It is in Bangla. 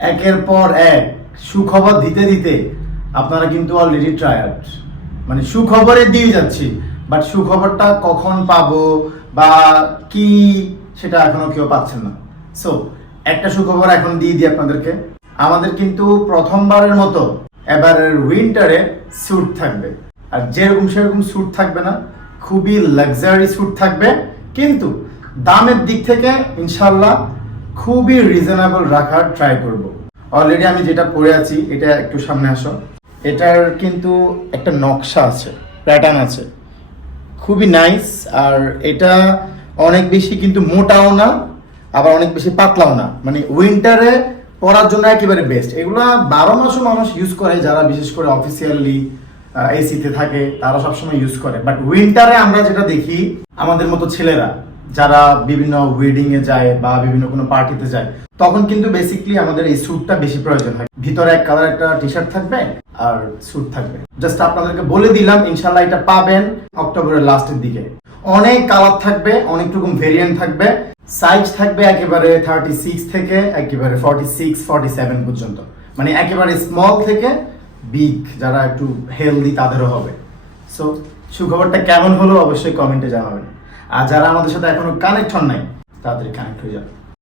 একের পর এক সুখবর দিতে দিতে আপনারা কিন্তু অলরেডি ট্রায়ার্ড মানে সুখবরে দিয়ে যাচ্ছি বাট সুখবরটা কখন পাবো বা কি সেটা এখনও কেউ পাচ্ছেন না। সো একটা সুখবর এখন দিয়ে দিই আপনাদেরকে। আমাদের কিন্তু প্রথমবারের মতো এবারের উইন্টারে স্যুট থাকবে। আর যেরকম সেরকম স্যুট থাকবে না, খুবই লাক্সারি স্যুট থাকবে। কিন্তু দামের দিক থেকে ইনশাল্লাহ খুবই রিজনেবল রাখার ট্রাই করব। অলরেডি আমি যেটা পরে আছি, এটা একটু সামনে আসো। এটার কিন্তু একটা নকশা আছে প্যাটার্ন আছে। খুবই নাইস আর এটা অনেক বেশি কিন্তু মোটাও না, আবার অনেক বেশি পাতলাও না। মানে উইন্টারে পরার জন্য একেবারে বেস্ট এগুলো বারো মাসও মানুষ ইউজ করে, যারা বিশেষ করে অফিসিয়ালি এসিতে থাকে, তারা সবসময় ইউজ করে। বাট উইন্টারে আমরা যেটা দেখি, আমাদের মতো ছেলেরা যারা বিভিন্ন ওয়েডিং এ যায় বা বিভিন্ন কোনো পার্টিতে যায়, তখন কিন্তু বেসিকলি আমাদের এই স্যুটটা বেশি প্রয়োজন হয়। ভিতরে এক কালার একটা টি শার্ট থাকবে আর স্যুট থাকবে। জাস্ট আপনাদেরকে বলে দিলাম ইনশাল্লাহ এটা পাবেন অক্টোবরের লাস্টের দিকে। অনেক কালার থাকবে অনেক রকম ভেরিয়েন্ট থাকবে সাইজ থাকবে একেবারে থার্টি সিক্স থেকে একেবারে ফর্টি সিক্স ফর্টি সেভেন পর্যন্ত। মানে একেবারে স্মল থেকে বিগ যারা একটু হেলদি তাদেরও হবে। সো সুখবরটা কেমন হলো অবশ্যই কমেন্টে জানাবেন। আর যারা আমাদের সাথে এখনও কানেক্ট হন নাই তাড়াতাড়ি কানেক্ট হয়ে যাবে